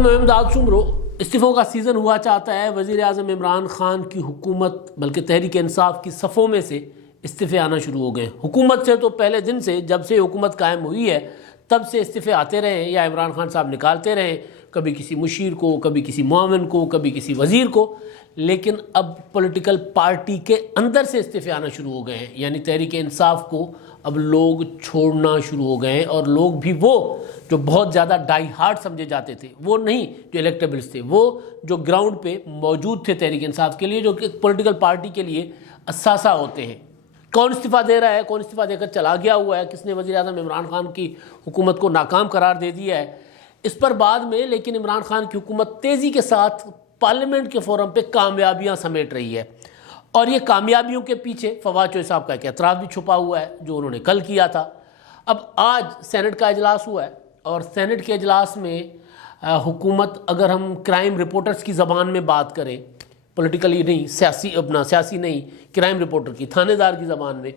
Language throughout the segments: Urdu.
میں امداد شمرو استعفوں کا سیزن ہوا چاہتا ہے. وزیر اعظم عمران خان کی حکومت بلکہ تحریک انصاف کی صفوں میں سے استعفے آنا شروع ہو گئے. حکومت سے تو پہلے دن سے جب سے حکومت قائم ہوئی ہے تب سے استعفے آتے رہے یا عمران خان صاحب نکالتے رہے, کبھی کسی مشیر کو, کبھی کسی معاون کو, کبھی کسی وزیر کو. لیکن اب پولیٹیکل پارٹی کے اندر سے استعفے آنا شروع ہو گئے ہیں, یعنی تحریک انصاف کو اب لوگ چھوڑنا شروع ہو گئے ہیں. اور لوگ بھی وہ جو بہت زیادہ ڈائی ہارڈ سمجھے جاتے تھے وہ نہیں, جو الیکٹیبلز تھے, وہ جو گراؤنڈ پہ موجود تھے تحریک انصاف کے لیے, جو کہ پولیٹیکل پارٹی کے لیے اثاثہ ہوتے ہیں. کون استعفیٰ دے رہا ہے, کون استعفیٰ دے کر چلا گیا ہوا ہے, کس نے وزیر اعظم عمران خان کی حکومت کو ناکام قرار دے دیا ہے, اس پر بعد میں. لیکن عمران خان کی حکومت تیزی کے ساتھ پارلیمنٹ کے فورم پہ کامیابیاں سمیٹ رہی ہے. اور یہ کامیابیوں کے پیچھے فواد چوہدری صاحب کا ایک اعتراف بھی چھپا ہوا ہے جو انہوں نے کل کیا تھا. اب آج سینٹ کا اجلاس ہوا ہے اور سینٹ کے اجلاس میں حکومت, اگر ہم کرائم رپورٹرز کی زبان میں بات کریں, پولیٹیکلی نہیں, سیاسی نہیں, کرائم رپورٹر کی, تھانے دار کی زبان میں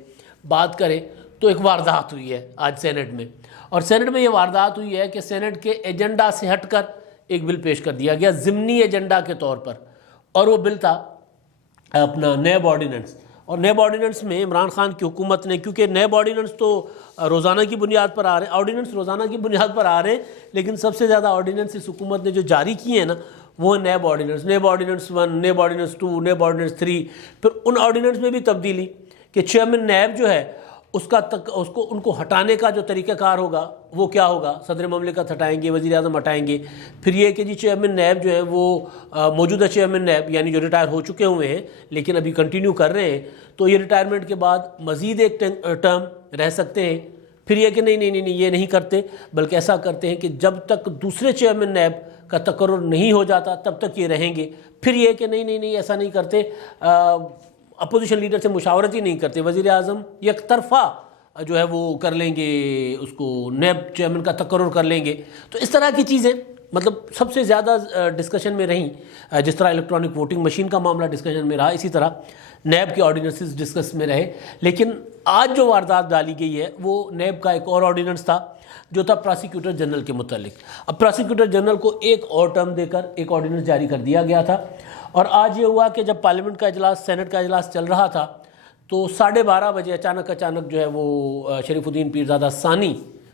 بات کریں تو ایک واردات ہوئی ہے آج سینٹ میں. اور سینٹ میں یہ واردات ہوئی ہے کہ سینٹ کے ایجنڈا سے ہٹ کر ایک بل پیش کر دیا گیا ضمنی ایجنڈا کے طور پر, اور وہ بل تھا اپنا نیب آرڈیننس. اور نیب آرڈیننس میں عمران خان کی حکومت نے, کیونکہ نیب آرڈیننس تو روزانہ کی بنیاد پر آ رہے ہیں, آرڈیننس روزانہ کی بنیاد پر آ رہے ہیں, لیکن سب سے زیادہ آرڈیننس اس حکومت نے جو جاری کیے ہیں نا وہ NAB ordinance, NAB ordinance 1, NAB ordinance 2, NAB ordinance 3. پھر ان آرڈیننس میں بھی تبدیلی کہ چیئرمین نیب جو ہے ان کو ہٹانے کا جو طریقہ کار ہوگا وہ کیا ہوگا, صدر مملکت ہٹائیں گے, وزیر اعظم ہٹائیں گے. پھر یہ کہ جی چیئرمین نیب جو ہے وہ موجودہ چیئرمین نیب یعنی جو ریٹائر ہو چکے ہوئے ہیں لیکن ابھی کنٹینیو کر رہے ہیں, تو یہ ریٹائرمنٹ کے بعد مزید ایک ٹرم رہ سکتے ہیں. پھر یہ کہ نہیں یہ نہیں کرتے, بلکہ ایسا کرتے ہیں کہ جب تک دوسرے چیئرمین نیب کا تقرر نہیں ہو جاتا تب تک یہ رہیں گے. پھر یہ کہ نہیں ایسا نہیں کرتے, اپوزیشن لیڈر سے مشاورت ہی نہیں کرتے, وزیر اعظم یک طرفہ جو ہے وہ کر لیں گے, اس کو نیب چیئرمین کا تقرر کر لیں گے. تو اس طرح کی چیزیں مطلب سب سے زیادہ ڈسکشن میں رہیں. جس طرح الیکٹرانک ووٹنگ مشین کا معاملہ ڈسکشن میں رہا, اسی طرح نیب کے آرڈیننسز ڈسکس میں رہے. لیکن آج جو واردات ڈالی گئی ہے وہ نیب کا ایک اور آرڈیننس تھا جو تھا پراسیکیوٹر جنرل کے متعلق. اب پراسیکیوٹر جنرل کو ایک اور ٹرم دے کر ایک آرڈیننس جاری کر دیا گیا تھا. اور آج یہ ہوا کہ جب پارلیمنٹ کا اجلاس, سینٹ کا اجلاس چل رہا تھا تو 12:30 بجے اچانک جو ہے وہ شریف الدین پیرزادہ ثانی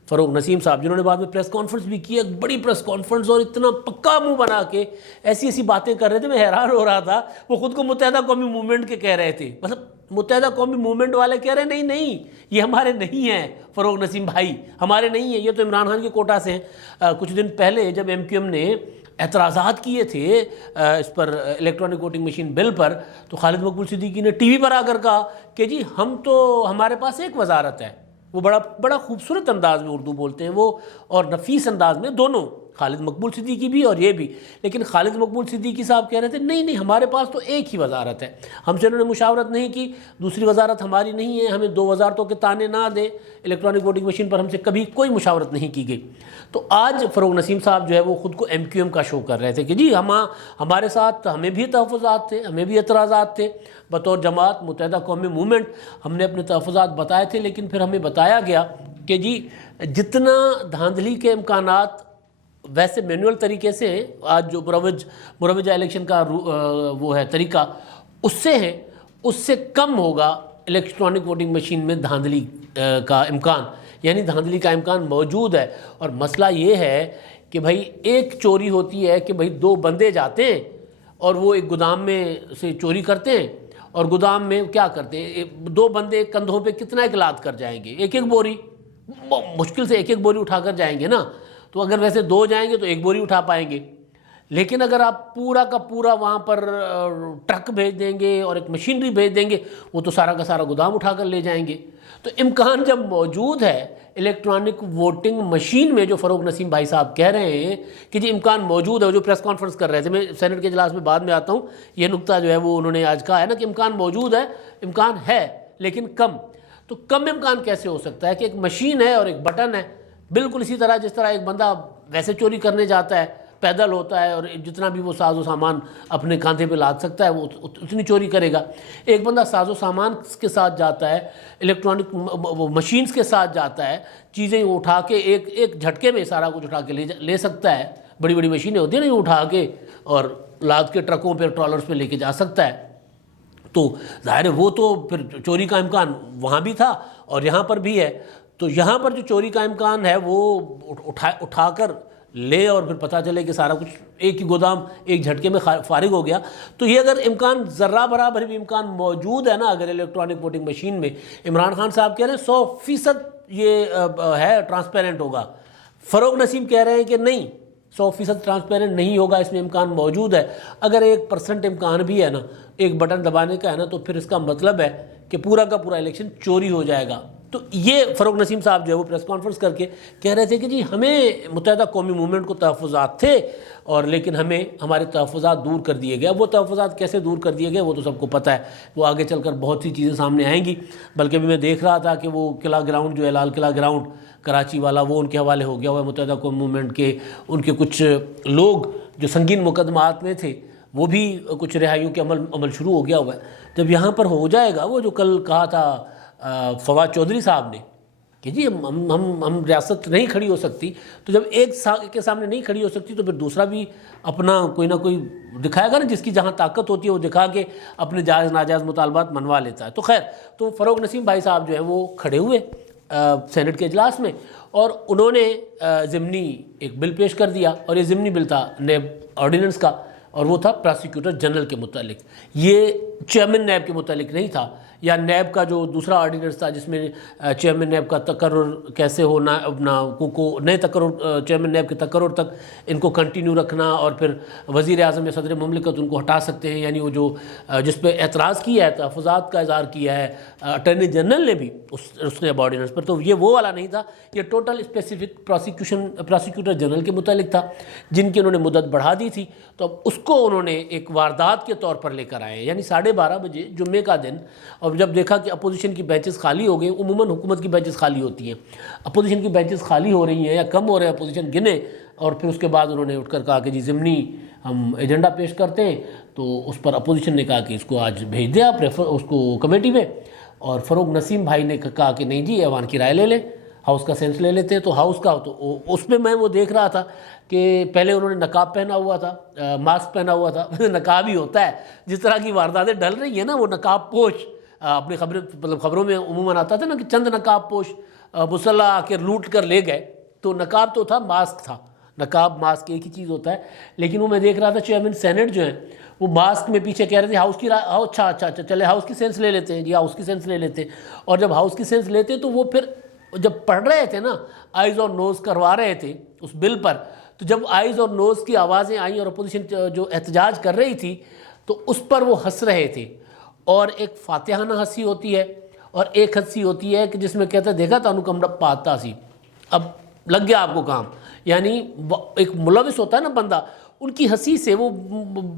فروغ نسیم صاحب, جنہوں نے بعد میں پریس کانفرنس بھی کی, ایک بڑی پریس کانفرنس, اور اتنا پکا منہ بنا کے ایسی باتیں کر رہے تھے, میں حیران ہو رہا تھا. وہ خود کو متحدہ قومی موومنٹ کے کہہ رہے تھے, مطلب متحدہ قومی موومنٹ والے کہہ رہے ہیں نہیں یہ ہمارے نہیں ہیں, فروغ نسیم بھائی ہمارے نہیں ہیں, یہ تو عمران خان کے کوٹا سے ہیں. کچھ دن پہلے جب MQM نے اعتراضات کیے تھے اس پر, الیکٹرانک ووٹنگ مشین بل پر, تو خالد مقبول صدیقی نے ٹی وی پر آ کر کہا کہ جی ہمارے پاس ایک وزارت ہے. وہ بڑا خوبصورت انداز میں اردو بولتے ہیں وہ, اور نفیس انداز میں, دونوں, خالد مقبول صدیقی بھی اور یہ بھی. لیکن خالد مقبول صدیقی صاحب کہہ رہے تھے نہیں ہمارے پاس تو ایک ہی وزارت ہے, ہم سے انہوں نے مشاورت نہیں کی, دوسری وزارت ہماری نہیں ہے, ہمیں 2 وزارتوں کے تانے نہ دیں, الیکٹرانک ووٹنگ مشین پر ہم سے کبھی کوئی مشاورت نہیں کی گئی. تو آج فروغ نسیم صاحب جو ہے وہ خود کو MQM کا شو کر رہے تھے کہ جی ہمارے ساتھ ہمیں بھی تحفظات تھے, ہمیں بھی اعتراضات تھے بطور جماعت متحدہ قومی موومنٹ, ہم نے اپنے تحفظات بتائے تھے. لیکن پھر ہمیں بتایا گیا کہ جی جتنا دھاندلی کے امکانات ویسے مینول طریقے سے ہیں, آج جو مروجہ الیکشن کا وہ ہے طریقہ, اس سے ہے, اس سے کم ہوگا الیکٹرانک ووٹنگ مشین میں دھاندلی کا امکان. یعنی دھاندلی کا امکان موجود ہے. اور مسئلہ یہ ہے کہ بھائی ایک چوری ہوتی ہے کہ بھائی 2 بندے جاتے ہیں اور وہ ایک گودام میں سے چوری کرتے ہیں, اور گودام میں کیا کرتے ہیں, 2 بندے کندھوں پہ کتنا ایک لاد کر جائیں گے, ایک بوری, مشکل سے ایک بوری اٹھا کر جائیں گے نا. تو اگر ویسے 2 جائیں گے تو 1 بوری اٹھا پائیں گے. لیکن اگر آپ پورا کا پورا وہاں پر ٹرک بھیج دیں گے اور ایک مشینری بھیج دیں گے, وہ تو سارا کا سارا گودام اٹھا کر لے جائیں گے. تو امکان جب موجود ہے الیکٹرانک ووٹنگ مشین میں, جو فروغ نسیم بھائی صاحب کہہ رہے ہیں کہ جی امکان موجود ہے, جو پریس کانفرنس کر رہے تھے, میں سینٹ کے اجلاس میں بعد میں آتا ہوں, یہ نقطہ جو ہے وہ انہوں نے آج کہا ہے نا کہ امکان موجود ہے, امکان ہے لیکن کم. تو کم امکان کیسے ہو سکتا ہے کہ ایک مشین ہے اور ایک بٹن ہے, بالکل اسی طرح جس طرح ایک بندہ ویسے چوری کرنے جاتا ہے, پیدل ہوتا ہے اور جتنا بھی وہ ساز و سامان اپنے کاندھے پہ لاد سکتا ہے وہ اتنی چوری کرے گا. ایک بندہ ساز و سامان کے ساتھ جاتا ہے, الیکٹرانک مشینز کے ساتھ جاتا ہے, چیزیں اٹھا کے ایک جھٹکے میں سارا کچھ اٹھا کے لے سکتا ہے. بڑی بڑی مشینیں ہوتی ہیں نا, یہ اٹھا کے اور لاد کے ٹرکوں پہ ٹرالرز پہ لے کے جا سکتا ہے. تو ظاہر ہے وہ تو پھر چوری کا امکان وہاں بھی تھا اور یہاں پر بھی ہے. تو یہاں پر جو چوری کا امکان ہے وہ اٹھا کر لے اور پھر پتہ چلے کہ سارا کچھ ایک ہی گودام ایک جھٹکے میں فارغ ہو گیا. تو یہ اگر امکان ذرہ برابر بھی امکان موجود ہے نا, اگر الیکٹرانک ووٹنگ مشین میں, عمران خان صاحب کہہ رہے ہیں 100% یہ ہے ٹرانسپیرنٹ ہوگا. فروغ نسیم کہہ رہے ہیں کہ نہیں, 100% ٹرانسپیرنٹ نہیں ہوگا, اس میں امکان موجود ہے. اگر 1% امکان بھی ہے نا, ایک بٹن دبانے کا ہے نا, تو پھر اس کا مطلب ہے کہ پورا کا پورا الیکشن چوری ہو جائے گا. تو یہ فروغ نسیم صاحب جو ہے وہ پریس کانفرنس کر کے کہہ رہے تھے کہ جی ہمیں متحدہ قومی موومنٹ کو تحفظات تھے اور لیکن ہمیں ہمارے تحفظات دور کر دیے گئے. وہ تحفظات کیسے دور کر دیے گئے وہ تو سب کو پتہ ہے, وہ آگے چل کر بہت سی چیزیں سامنے آئیں گی. بلکہ بھی میں دیکھ رہا تھا کہ وہ قلعہ گراؤنڈ جو ہے, لال قلعہ گراؤنڈ کراچی والا, وہ ان کے حوالے ہو گیا ہوا ہے متحدہ قومی موومنٹ کے. ان کے کچھ لوگ جو سنگین مقدمات میں تھے وہ بھی کچھ رہائیوں کے عمل شروع ہو گیا ہوا ہے. جب یہاں پر ہو جائے گا وہ جو کل کہا تھا فواد چودھری صاحب نے کہ جی ہم ریاست نہیں کھڑی ہو سکتی, تو جب ایک کے سامنے نہیں کھڑی ہو سکتی تو پھر دوسرا بھی اپنا کوئی نہ کوئی دکھائے گا نا, جس کی جہاں طاقت ہوتی ہے وہ دکھا کے اپنے جائز ناجائز مطالبات منوا لیتا ہے. تو خیر, تو فروغ نسیم بھائی صاحب جو ہیں وہ کھڑے ہوئے سینٹ کے اجلاس میں اور انہوں نے ضمنی ایک بل پیش کر دیا, اور یہ ضمنی بل تھا نیب آرڈیننس کا, اور وہ تھا پراسیکیوٹر جنرل کے متعلق. یہ چیئرمین نیب کے متعلق نہیں تھا, یا نیب کا جو دوسرا آرڈیننس تھا جس میں چیئرمین نیب کا تقرر کیسے ہونا, اپنا کو نئے تقرر چیئرمین نیب کے تقرر تک ان کو کنٹینیو رکھنا, اور پھر وزیر اعظم یا صدر مملکت ان کو ہٹا سکتے ہیں. یعنی وہ جو جس پہ اعتراض کیا ہے, تحفظات کا اظہار کیا ہے اٹارنی جنرل نے بھی اس نے آرڈیننس پر, تو یہ وہ والا نہیں تھا. یہ ٹوٹل اسپیسیفک پراسیکیوٹر جنرل کے متعلق تھا جن کی انہوں نے مدت بڑھا دی تھی. تو اب اس کو انہوں نے ایک واردات کے طور پر لے کر آئے, یعنی 12:30 بجے جمعے کا دن. اور جب دیکھا کہ اپوزیشن کی بینچز خالی ہو گئی, عموماً حکومت کی بینچز خالی ہوتی ہیں, اپوزیشن کی بینچز خالی ہو رہی ہیں یا کم ہو رہے ہیں, اپوزیشن گنے, اور پھر اس کے بعد انہوں نے اٹھ کر کہا کہ جی ضمنی ہم ایجنڈا پیش کرتے ہیں. تو اس پر اپوزیشن نے کہا کہ اس کو آج بھیج دیں آپ اس کو کمیٹی میں, اور فروغ نسیم بھائی نے کہا کہ نہیں جی ایوان کی رائے لے لیں, ہاؤس کا سینس لے لیتے ہیں. تو ہاؤس کا تو اس میں وہ دیکھ رہا تھا کہ پہلے انہوں نے نقاب پہنا ہوا تھا, ماسک پہنا ہوا تھا. نقاب ہی ہوتا ہے, جس طرح کی وارداتیں ڈل رہی ہیں نا, وہ نقاب پوش اپنی خبروں میں عموماً آتا تھا نا کہ چند نقاب پوش مسلح آ کے لوٹ کر لے گئے. تو نقاب تو تھا, ماسک تھا. نقاب ماسک ایک ہی چیز ہوتا ہے. لیکن وہ میں دیکھ رہا تھا چیئرمین سینٹ جو ہیں وہ ماسک میں پیچھے کہہ رہے تھے ہاؤس کی اچھا چلے ہاؤس کی سینس لے لیتے ہیں, جی ہاؤس کی سینس لے لیتے ہیں. اور جب ہاؤس کی سینس لیتے تو وہ پھر جب پڑھ رہے تھے نا, آئیز اور نوز کروا رہے تھے اس بل پر, تو جب آئیز اور نوز کی آوازیں آئیں اور اپوزیشن جو احتجاج کر رہی تھی تو اس پر وہ ہنس رہے تھے. اور ایک فاتحانہ ہنسی ہوتی ہے اور ایک ہنسی ہوتی ہے کہ جس میں کہتا ہے دیکھا تانوں کمرہ پاتا سی, اب لگ گیا آپ کو کام. یعنی ایک ملوث ہوتا ہے نا بندہ, ان کی ہنسی سے وہ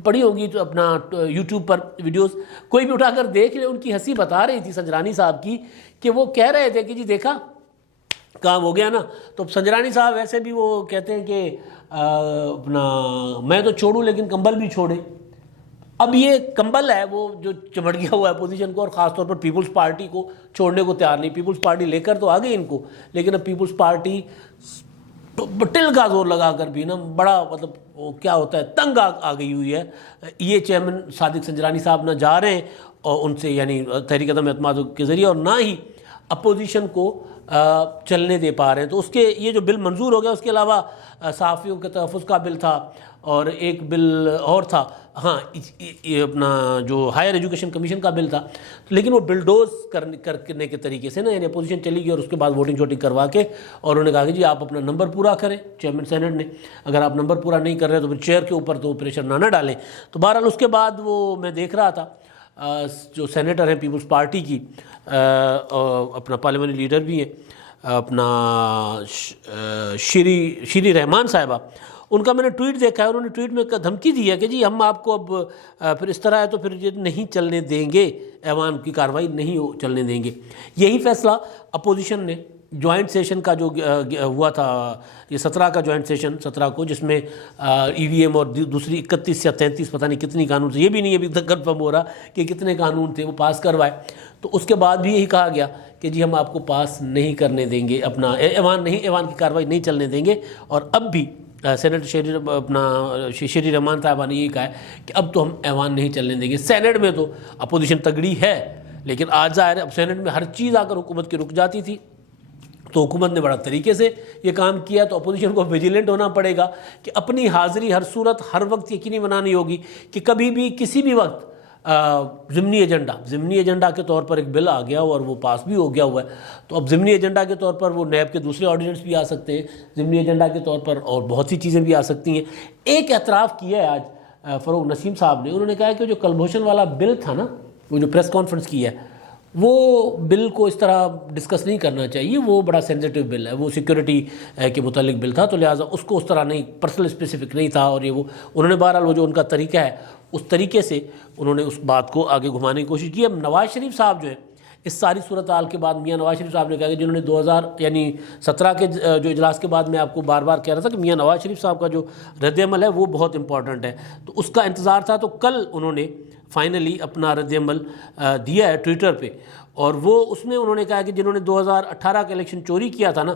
پڑی ہوگی تو اپنا یوٹیوب پر ویڈیوز کوئی بھی اٹھا کر دیکھ لے, ان کی ہنسی بتا رہی تھی سنجرانی صاحب کی کہ وہ کہہ رہے تھے کہ جی دیکھا کام ہو گیا نا. تو سنجرانی صاحب ویسے بھی وہ کہتے ہیں کہ اپنا میں تو چھوڑوں لیکن کمبل بھی چھوڑے. اب یہ کمبل ہے وہ جو چمٹ گیا ہوا ہے اپوزیشن کو, اور خاص طور پر پیپلز پارٹی کو چھوڑنے کو تیار نہیں. پیپلز پارٹی لے کر تو آ گئی ان کو, لیکن اب پیپلز پارٹی ٹل کا زور لگا کر بھی نا بڑا مطلب وہ کیا ہوتا ہے تنگ آ گئی ہوئی ہے. یہ چیئرمین صادق سنجرانی صاحب نہ جا رہے ہیں اور ان سے یعنی تحریک عدم اعتماد کے ذریعے, اور نہ ہی اپوزیشن کو چلنے دے پا رہے ہیں. تو اس کے یہ جو بل منظور ہو گیا, اس کے علاوہ صحافیوں کے تحفظ کا بل تھا اور ایک بل اور تھا, ہاں یہ اپنا جو ہائر ایجوکیشن کمیشن کا بل تھا. لیکن وہ بلڈوز کرنے کے طریقے سے نا, یعنی اپوزیشن چلی گئی اور اس کے بعد ووٹنگ شوٹنگ کروا کے, اور انہوں نے کہا کہ جی آپ اپنا نمبر پورا کریں. چیئرمین سینٹ نے, اگر آپ نمبر پورا نہیں کر رہے تو پھر چیئر کے اوپر تو پریشر نہ ڈالیں. تو بہرحال اس کے بعد وہ میں دیکھ رہا تھا جو سینیٹر ہیں پیپلز پارٹی کی, اپنا پارلیمنٹ لیڈر بھی ہیں اپنا شیری رحمان صاحبہ, ان کا میں نے ٹویٹ دیکھا ہے، انہوں نے ٹویٹ میں دھمکی دی ہے کہ جی ہم آپ کو اب پھر اس طرح ہے تو پھر یہ نہیں چلنے دیں گے، ایوان کی کارروائی نہیں چلنے دیں گے۔ یہی فیصلہ اپوزیشن نے جوائنٹ سیشن کا جو ہوا تھا، یہ 17 کا جوائنٹ سیشن 17 کو، جس میں ای وی ایم اور دوسری 31 یا 33 پتہ نہیں کتنی قانون تھے، یہ بھی نہیں ابھی تک کنفرم ہو رہا کہ کتنے قانون تھے، وہ پاس کروائے۔ تو اس کے بعد بھی یہی کہا گیا کہ جی ہم آپ کو پاس نہیں کرنے دیں گے، اپنا ایوان کی کارروائی نہیں چلنے دیں گے۔ اور اب بھی سینیٹ شیری رحمان صاحبہ نے یہی کہا ہے کہ اب تو ہم ایوان نہیں چلنے دیں گے۔ سینیٹ میں تو اپوزیشن تگڑی ہے، لیکن آج ظاہر ہے اب سینیٹ میں ہر چیز آ کر حکومت کی رک جاتی تھی، تو حکومت نے بڑا طریقے سے یہ کام کیا، تو اپوزیشن کو ویجیلنٹ ہونا پڑے گا کہ اپنی حاضری ہر صورت ہر وقت یقینی بنانی ہوگی کہ کبھی بھی کسی بھی وقت ضمنی ایجنڈا کے طور پر ایک بل آ گیا اور وہ پاس بھی ہو گیا ہوا ہے، تو اب ضمنی ایجنڈا کے طور پر وہ نیب کے دوسرے آرڈیننس بھی آ سکتے ہیں، ضمنی ایجنڈا کے طور پر اور بہت سی چیزیں بھی آ سکتی ہیں۔ ایک اعتراف کیا ہے آج فروغ نسیم صاحب نے، انہوں نے کہا کہ جو کلبھوشن والا بل تھا نا، وہ جو پریس کانفرنس کی ہے، وہ بل کو اس طرح ڈسکس نہیں کرنا چاہیے، وہ بڑا سینسیٹیو بل ہے، وہ سیکیورٹی کے متعلق بل تھا، تو لہٰذا اس کو اس طرح نہیں، پرسنل اسپیسیفک نہیں تھا، اور یہ وہ انہوں نے بہرحال وہ جو ان کا طریقہ ہے اس طریقے سے انہوں نے اس بات کو آگے گھمانے کی کوشش کی۔ اب نواز شریف صاحب جو ہے اس ساری صورتحال کے بعد، میاں نواز شریف صاحب نے کہا کہ جنہوں نے 2017 کے جو اجلاس کے بعد میں آپ کو بار بار کہہ رہا تھا کہ میاں نواز شریف صاحب کا جو رد عمل ہے وہ بہت امپورٹنٹ ہے، تو اس کا انتظار تھا، تو کل انہوں نے فائنلی اپنا رد عمل دیا ہے ٹویٹر پہ، اور وہ اس میں انہوں نے کہا کہ جنہوں نے 2018 کا الیکشن چوری کیا تھا نا،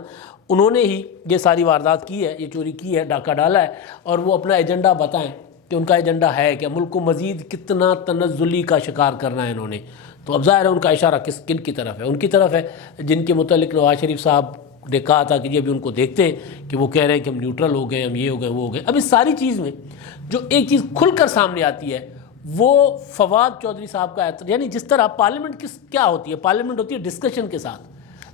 انہوں نے ہی یہ ساری واردات کی ہے، یہ چوری کی ہے، ڈاکہ ڈالا ہے، اور وہ اپنا ایجنڈا بتائیں کہ ان کا ایجنڈا ہے کہ ملک کو مزید کتنا تنزلی کا شکار کرنا ہے انہوں نے۔ تو اب ظاہر ہے ان کا اشارہ کن کی طرف ہے، ان کی طرف ہے جن کے متعلق نواز شریف صاحب نے کہا تھا کہ یہ ابھی ان کو دیکھتے ہیں کہ وہ کہہ رہے ہیں کہ ہم نیوٹرل ہو گئے، ہم یہ ہو گئے، وہ ہو گئے۔ اب اس ساری چیز میں جو ایک چیز کھل کر سامنے آتی ہے وہ فواد چودھری صاحب کا، یعنی جس طرح پارلیمنٹ کیا ہوتی ہے، پارلیمنٹ ہوتی ہے ڈسکشن کے ساتھ،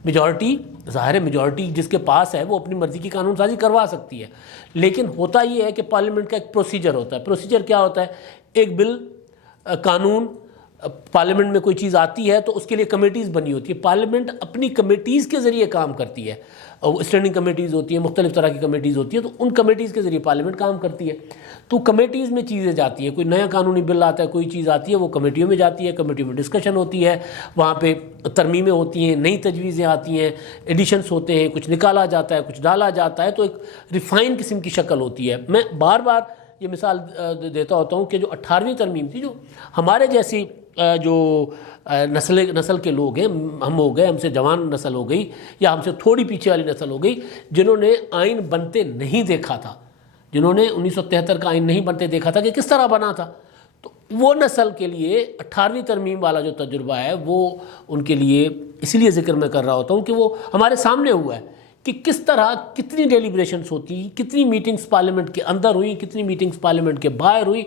میجورٹی، ظاہر ہے میجورٹی جس کے پاس ہے وہ اپنی مرضی کی قانون سازی کروا سکتی ہے، لیکن ہوتا یہ ہے کہ پارلیمنٹ کا ایک پروسیجر ہوتا ہے۔ پروسیجر کیا ہوتا ہے؟ ایک بل، قانون، پارلیمنٹ میں کوئی چیز آتی ہے تو اس کے لیے کمیٹیز بنی ہوتی ہے، پارلیمنٹ اپنی کمیٹیز کے ذریعے کام کرتی ہے، اسٹینڈنگ کمیٹیز ہوتی ہیں، مختلف طرح کی کمیٹیز ہوتی ہیں، تو ان کمیٹیز کے ذریعے پارلیمنٹ کام کرتی ہے، تو کمیٹیز میں چیزیں جاتی ہیں، کوئی نیا قانونی بل آتا ہے، کوئی چیز آتی ہے، وہ کمیٹیوں میں جاتی ہے، کمیٹیوں میں ڈسکشن ہوتی ہے، وہاں پہ ترمیمیں ہوتی ہیں، نئی تجویزیں آتی ہیں، ایڈیشنز ہوتے ہیں، کچھ نکالا جاتا ہے، کچھ ڈالا جاتا ہے، تو ایک ریفائن قسم کی شکل ہوتی ہے۔ میں بار بار یہ مثال دیتا ہوتا ہوں کہ جو 18ویں ترمیم تھی، جو ہمارے جیسی جو نسل کے لوگ ہیں، ہم ہو گئے، ہم سے جوان نسل ہو گئی یا ہم سے تھوڑی پیچھے والی نسل ہو گئی، جنہوں نے آئین بنتے نہیں دیکھا تھا، جنہوں نے 1973 کا آئین نہیں بنتے دیکھا تھا کہ کس طرح بنا تھا، تو وہ نسل کے لیے 18ویں ترمیم والا جو تجربہ ہے وہ ان کے لیے اس لیے ذکر میں کر رہا ہوتا ہوں کہ وہ ہمارے سامنے ہوا ہے کہ کس طرح کتنی ڈیلیبریشنز ہوتی، کتنی میٹنگز پارلیمنٹ کے اندر ہوئی، کتنی میٹنگز پارلیمنٹ کے باہر ہوئی،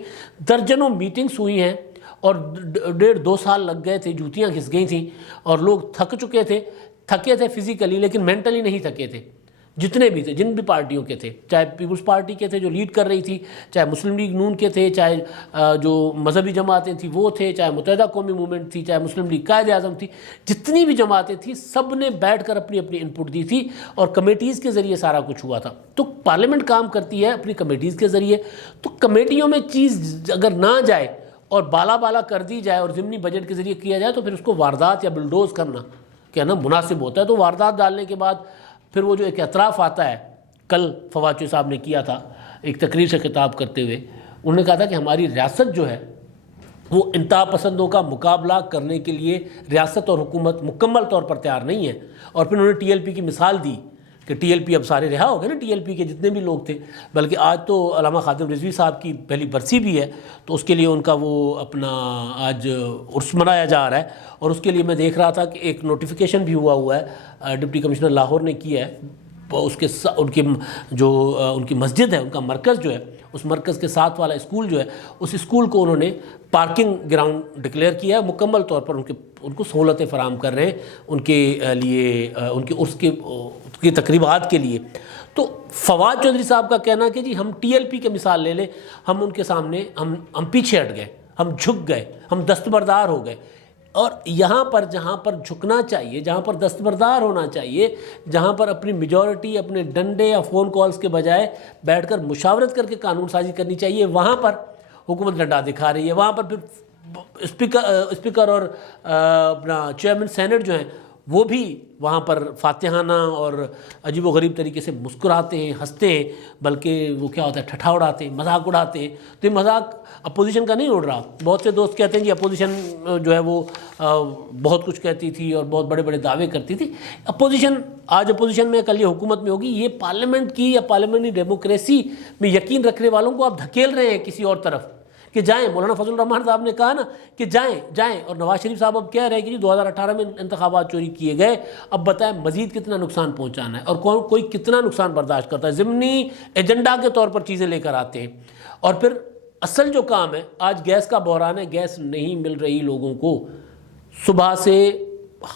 درجنوں میٹنگز ہوئی ہیں، اور 1.5-2 سال لگ گئے تھے، جوتیاں گھس گئی تھیں، اور لوگ تھکے تھے فزیکلی، لیکن مینٹلی نہیں تھکے تھے، جتنے بھی تھے، جن بھی پارٹیوں کے تھے، چاہے پیپلز پارٹی کے تھے جو لیڈ کر رہی تھی، چاہے مسلم لیگ نون کے تھے، چاہے جو مذہبی جماعتیں تھیں وہ تھے، چاہے متحدہ قومی موومنٹ تھی، چاہے مسلم لیگ قائد اعظم تھی، جتنی بھی جماعتیں تھیں سب نے بیٹھ کر اپنی اپنی انپٹ دی تھی، اور کمیٹیز کے ذریعے سارا کچھ ہوا تھا۔ تو پارلیمنٹ کام کرتی ہے اپنی کمیٹیز کے ذریعے، تو کمیٹیوں میں چیز اگر نہ جائے اور بالا کر دی جائے اور ضمنی بجٹ کے ذریعے کیا جائے تو پھر اس کو واردات یا بلڈوز کرنا کہنا مناسب ہوتا ہے۔ تو واردات ڈالنے کے بعد پھر وہ جو ایک اعتراف آتا ہے، کل فواد چودھری صاحب نے کیا تھا ایک تقریر سے خطاب کرتے ہوئے، انہوں نے کہا تھا کہ ہماری ریاست جو ہے وہ انتہا پسندوں کا مقابلہ کرنے کے لیے ریاست اور حکومت مکمل طور پر تیار نہیں ہے، اور پھر انہوں نے ٹی ایل پی کی مثال دی کہ ٹی ایل پی اب سارے رہا ہو گئے نا، ٹی ایل پی کے جتنے بھی لوگ تھے، بلکہ آج تو علامہ خادم رضوی صاحب کی پہلی برسی بھی ہے، تو اس کے لیے ان کا وہ اپنا آج عرس منایا جا رہا ہے، اور اس کے لیے میں دیکھ رہا تھا کہ ایک نوٹیفیکیشن بھی ہوا ہے، ڈپٹی کمشنر لاہور نے کیا ہے، اس کے ان کی مسجد ہے، ان کا مرکز جو ہے، اس مرکز کے ساتھ والا اسکول جو ہے، اس اسکول کو انہوں نے پارکنگ گراؤنڈ ڈکلیئر کیا ہے، مکمل طور پر ان کو سہولتیں فراہم کر رہے ہیں ان کے لیے، ان کے عرس کی تقریبات کے لیے۔ تو فواد چودھری صاحب کا کہنا کہ جی ہم ٹی ایل پی کے مثال لے لیں، ہم ان کے سامنے ہم پیچھے ہٹ گئے، ہم جھک گئے، ہم دستبردار ہو گئے، اور یہاں پر جہاں پر جھکنا چاہیے، جہاں پر دستبردار ہونا چاہیے، جہاں پر اپنی میجورٹی اپنے ڈنڈے یا فون کالز کے بجائے بیٹھ کر مشاورت کر کے قانون سازی کرنی چاہیے، وہاں پر حکومت ڈنڈا دکھا رہی ہے۔ وہاں پر پھر اسپیکر اور اپنا چیئرمین سینٹ جو ہیں وہ بھی وہاں پر فاتحانہ اور عجیب و غریب طریقے سے مسکراتے ہیں، ہنستے ہیں، بلکہ وہ کیا ہوتا ہے ٹھٹھا اڑاتے ہیں، مذاق اڑاتے ہیں۔ تو یہ مذاق اپوزیشن کا نہیں اڑ رہا۔ بہت سے دوست کہتے ہیں جی اپوزیشن جو ہے وہ بہت کچھ کہتی تھی اور بہت بڑے بڑے دعوے کرتی تھی۔ اپوزیشن آج اپوزیشن میں کل یہ حکومت میں ہوگی، یہ پارلیمنٹ کی یا پارلیمنٹری ڈیموکریسی میں یقین رکھنے والوں کو آپ دھکیل رہے ہیں کسی اور طرف کہ جائیں۔ مولانا فضل الرحمان صاحب نے کہا نا کہ جائیں، اور نواز شریف صاحب اب کہہ رہے ہیں کہ جی 2018 میں انتخابات چوری کیے گئے، اب بتائیں مزید کتنا نقصان پہنچانا ہے اور کوئی کتنا نقصان برداشت کرتا ہے۔ ضمنی ایجنڈا کے طور پر چیزیں لے کر آتے ہیں، اور پھر اصل جو کام ہے، آج گیس کا بحران ہے، گیس نہیں مل رہی لوگوں کو، صبح سے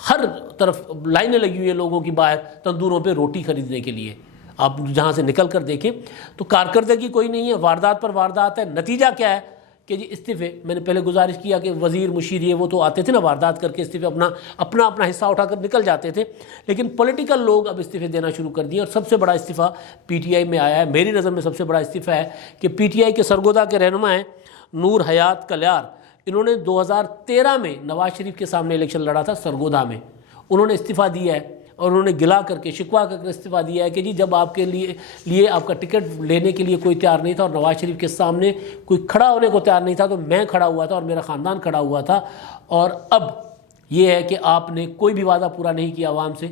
ہر طرف لائنیں لگی ہوئی ہیں لوگوں کی باہر تندوروں پہ روٹی خریدنے کے لیے۔ آپ جہاں سے نکل کر دیکھیں تو کارکردگی کوئی نہیں ہے، واردات پر واردات ہے۔ نتیجہ کیا ہے کہ جی استعفے، میں نے پہلے گزارش کیا کہ وزیر مشیر یہ وہ تو آتے تھے نا واردات کر کے استعفے اپنا حصہ اٹھا کر نکل جاتے تھے، لیکن پولیٹیکل لوگ اب استعفے دینا شروع کر دیے۔ اور سب سے بڑا استعفیٰ پی ٹی آئی میں آیا ہے، میری نظر میں سب سے بڑا استعفیٰ ہے کہ پی ٹی آئی کے سرگودا کے رہنما ہیں نور حیات کلیار، انہوں نے 2013 میں نواز شریف کے سامنے الیکشن لڑا تھا سرگودا میں، انہوں نے استعفیٰ دیا ہے اور انہوں نے گلا کر کے شکوہ کر کے استعفیٰ دیا ہے کہ جی جب آپ کے لیے آپ کا ٹکٹ لینے کے لیے کوئی تیار نہیں تھا اور نواز شریف کے سامنے کوئی کھڑا ہونے کو تیار نہیں تھا تو میں کھڑا ہوا تھا اور میرا خاندان کھڑا ہوا تھا، اور اب یہ ہے کہ آپ نے کوئی بھی وعدہ پورا نہیں کیا عوام سے،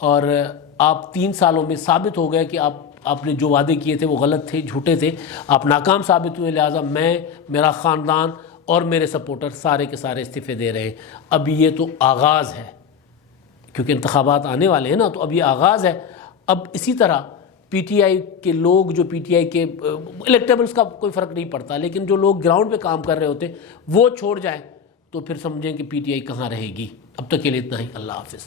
اور آپ 3 سالوں میں ثابت ہو گئے کہ آپ نے جو وعدے کیے تھے وہ غلط تھے، جھوٹے تھے، آپ ناکام ثابت ہوئے، لہٰذا میں، میرا خاندان اور میرے سپورٹر سارے کے سارے استعفے دے رہے ہیں۔ اب یہ تو آغاز ہے، کیونکہ انتخابات آنے والے ہیں نا، تو اب یہ آغاز ہے۔ اب اسی طرح پی ٹی آئی کے لوگ جو پی ٹی آئی کے الیکٹیبلز کا کوئی فرق نہیں پڑتا، لیکن جو لوگ گراؤنڈ پہ کام کر رہے ہوتے وہ چھوڑ جائیں تو پھر سمجھیں کہ پی ٹی آئی کہاں رہے گی۔ اب تک کے لیے اتنا ہی، اللہ حافظ۔